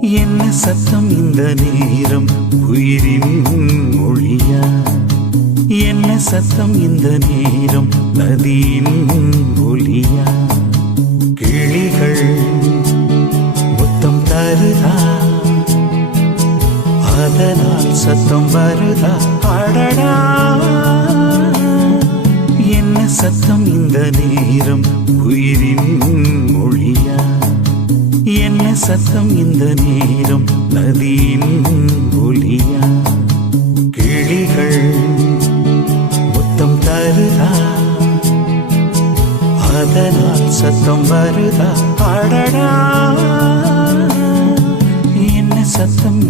என்ன சத்தம் இந்த நேரம் உயிரின் மொழியா? என்ன சத்தம் இந்த நேரம் நதியின் ஒலியா? கிளிகள் முத்தம் தருதா, அதனால் சத்தம் வருதா? அடடா, என்ன சத்தம் இந்த நேரம் உயிரின் மொழியா? என்ன சத்தம் இந்த நேரம் நதியின் ஒலியா? கிளிகள் முத்தம் தருதா, அதனால் சத்தம் வருதா? அடடா, என்ன சத்தம்